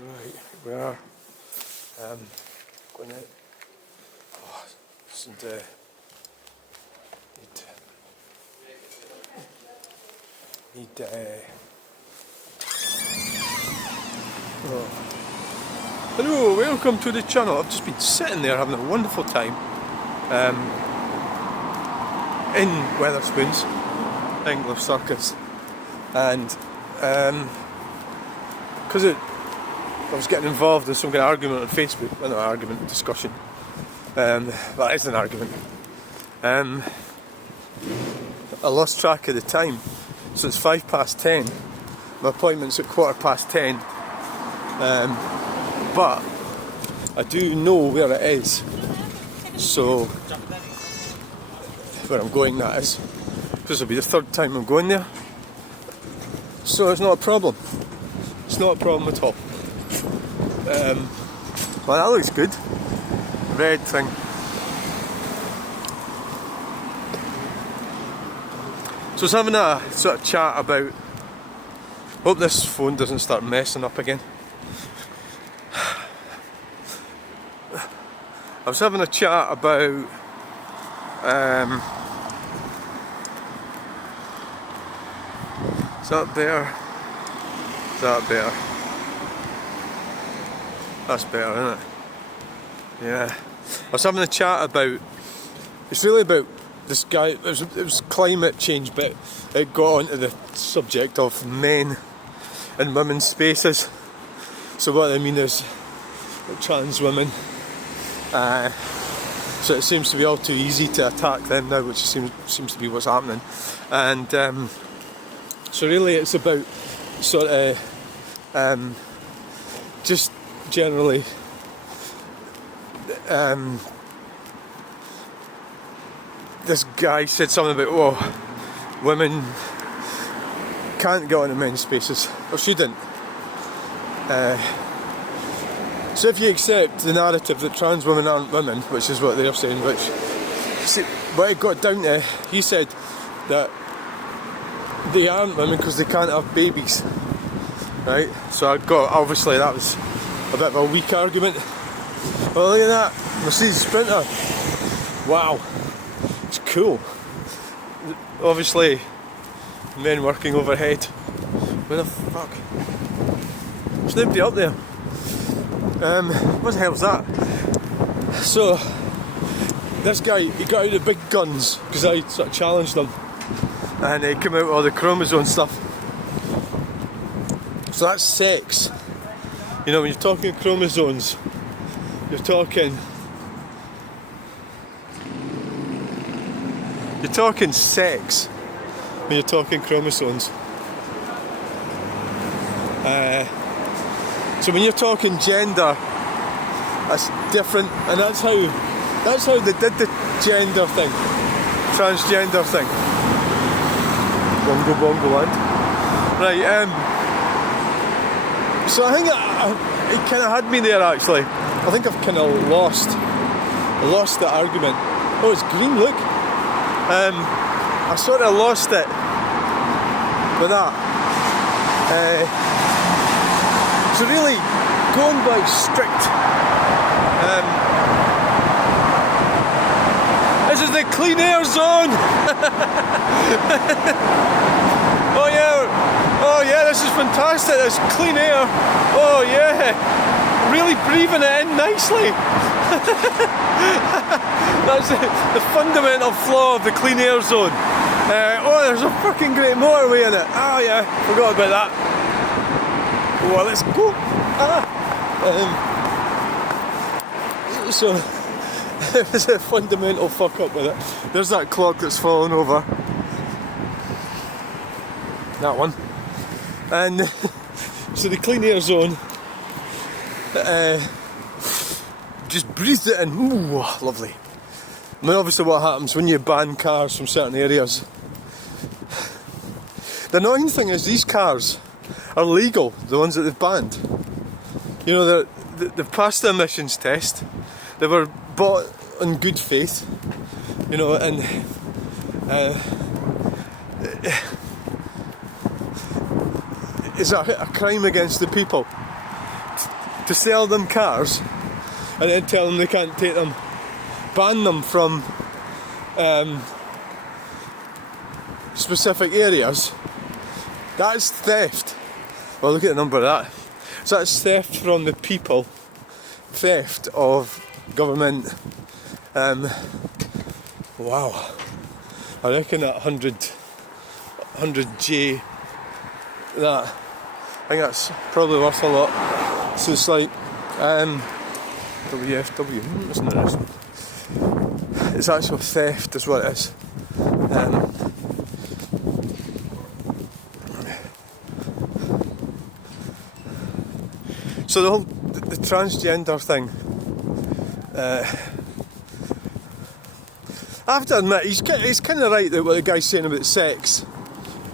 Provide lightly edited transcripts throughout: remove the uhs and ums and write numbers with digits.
Right, we are going out. Oh, oh. Hello, welcome to the channel. I've just been sitting there having a wonderful time in Wetherspoons, Henglers Circus, and because I was getting involved in some kind of argument on Facebook, well, not argument, discussion. Well, it is an argument. I lost track of the time, so it's 10:05. My appointment's at 10:15. But I do know where it is, so where I'm going, that is, because it'll be the third time I'm going there, so it's not a problem. It's not a problem at all. Well, that looks good. Red thing. So I was having a sort of chat about, hope this phone doesn't start messing up again. I was having a chat about is that better? Is that better? That's better, isn't it? Yeah. I was having a chat about, it's really about this guy, it was climate change, but it got onto the subject of men and women's spaces. So what I mean is trans women. So it seems to be all too easy to attack them now, which seems to be what's happening. And so really it's about sort of just generally this guy said something about, women can't get into men's spaces, or shouldn't. So if you accept the narrative that trans women aren't women, which is what they're saying, what it got down to, he said that they aren't women because they can't have babies, right? So obviously that was a bit of a weak argument. Well, look at that, Mercedes Sprinter. Wow, it's cool. Obviously, men working overhead. Where the fuck? There's nobody up there. What the hell's that? So, this guy, he got out the big guns, because I sort of challenged him, and he came out with all the chromosome stuff. So that's sex. You know, when you're talking chromosomes, you're talking sex when you're talking chromosomes. So when you're talking gender, that's different, and that's how they did the gender thing, transgender thing. Bongo land. Right. So I think it kind of had me there actually. I think I've kind of lost the argument. Oh, it's green. Look. I sort of lost it with that. So really, going by strict, this is the clean air zone. Oh yeah, this is fantastic. It's clean air. Oh yeah, really breathing it in nicely. That's the fundamental flaw of the clean air zone. There's a fucking great motorway in it. Oh yeah, forgot about that. Well, let's go. So it was a fundamental fuck up with it. There's that clock that's fallen over. That one. And so the clean air zone, just breathed it in. Ooh, lovely. I mean, obviously what happens when you ban cars from certain areas. The annoying thing is these cars are legal, the ones that they've banned. You know, they've passed the emissions test. They were bought in good faith. You know, and it's a crime against the people to sell them cars and then tell them they can't take them, ban them from specific areas, that's theft. Well, look at the number of that. So that's theft from the people, theft of government. Wow, I reckon that 100G, that, I think that's probably worth a lot. So it's like WFW, isn't it? It's actual theft is what it is. So the transgender thing, I have to admit, he's kind of right that what the guy's saying about sex,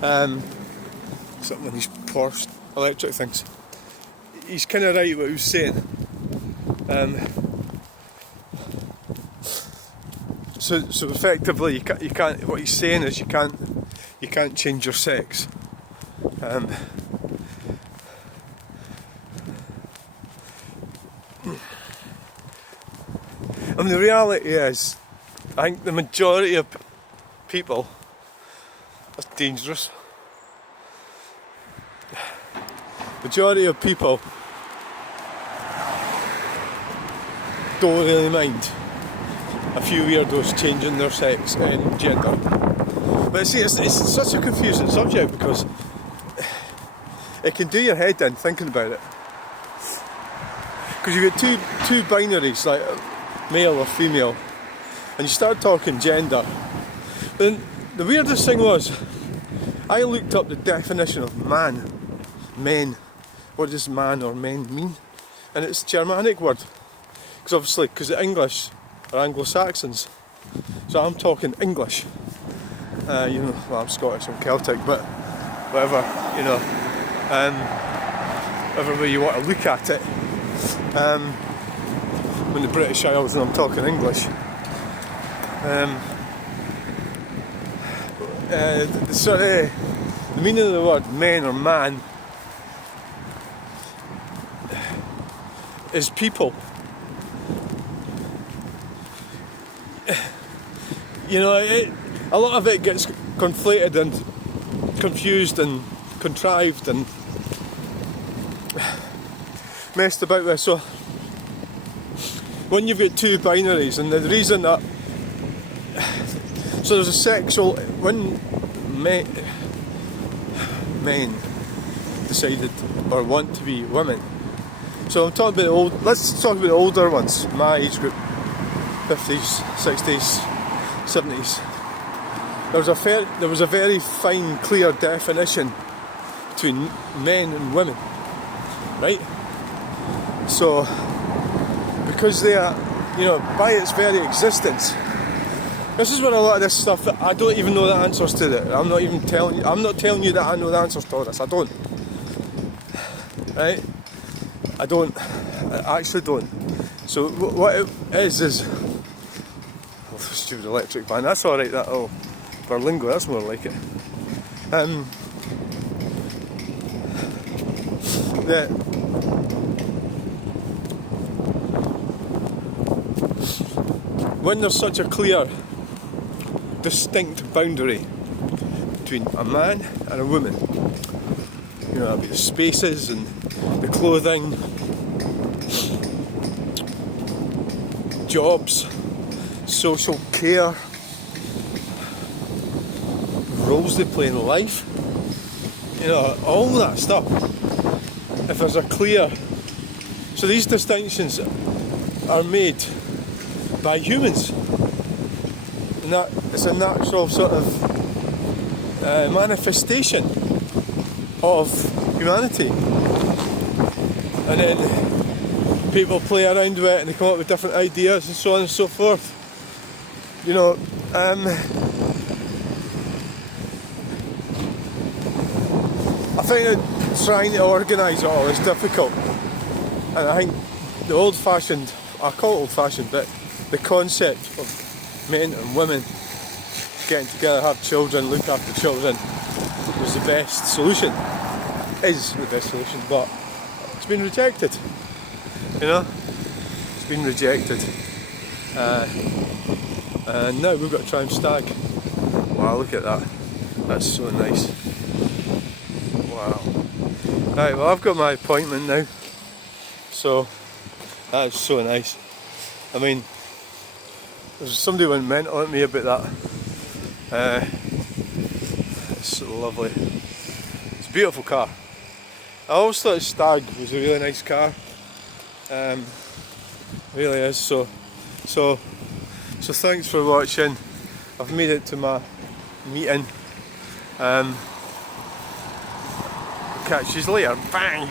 something in these Porsche electric things. He's kind of right what he was saying. So effectively, you can't. What he's saying is you can't change your sex. I mean, the reality is, I think the majority of people, that's dangerous. Majority of people don't really mind a few weirdos changing their sex and gender. But see, it's such a confusing subject because it can do your head in thinking about it. Because you've got two binaries, like male or female, and you start talking gender. Then the weirdest thing was, I looked up the definition of men. What does man or men mean? And it's a Germanic word. Because obviously, because the English are Anglo-Saxons. So I'm talking English. Well, I'm Scottish and Celtic, but whatever, whatever way you want to look at it. When the British Isles and I'm talking English. The meaning of the word men or man is people. A lot of it gets conflated and confused and contrived and messed about with. So when you've got two binaries, and the reason that, so there's a sexual, when men decided or want to be women. So I'm talking about let's talk about the older ones, my age group, 50s, 60s, 70s. There was a very fine, clear definition between men and women, right? So, because they are, by its very existence, this is when a lot of this stuff, I don't even know the answers to it. I'm not telling you that I know the answers to all this. I don't. Right? I actually don't. So what it is stupid electric band. That's alright, that Berlingo, that's more like it. When there's such a clear, distinct boundary between a man and a woman, that'll be the spaces and the clothing, jobs, social care, roles they play in life, all that stuff. If there's a clear, so these distinctions are made by humans, and that it's a natural sort of manifestation of humanity. And then people play around with it and they come up with different ideas and so on and so forth. I think that trying to organise it all is difficult, and I think the old-fashioned, I call it old-fashioned, but the concept of men and women getting together, have children, look after children was the best solution, is the best solution, but it's been rejected. you know, it's been rejected. And now we've got to try and stag. Wow, look at that. That's so nice. Wow. Right, well I've got my appointment now. So, that is so nice. I mean, somebody went mental at me about that. It's so lovely. It's a beautiful car. I always thought Stag was a really nice car. Really is. So thanks for watching. I've made it to my meeting. Catch you later. Bang!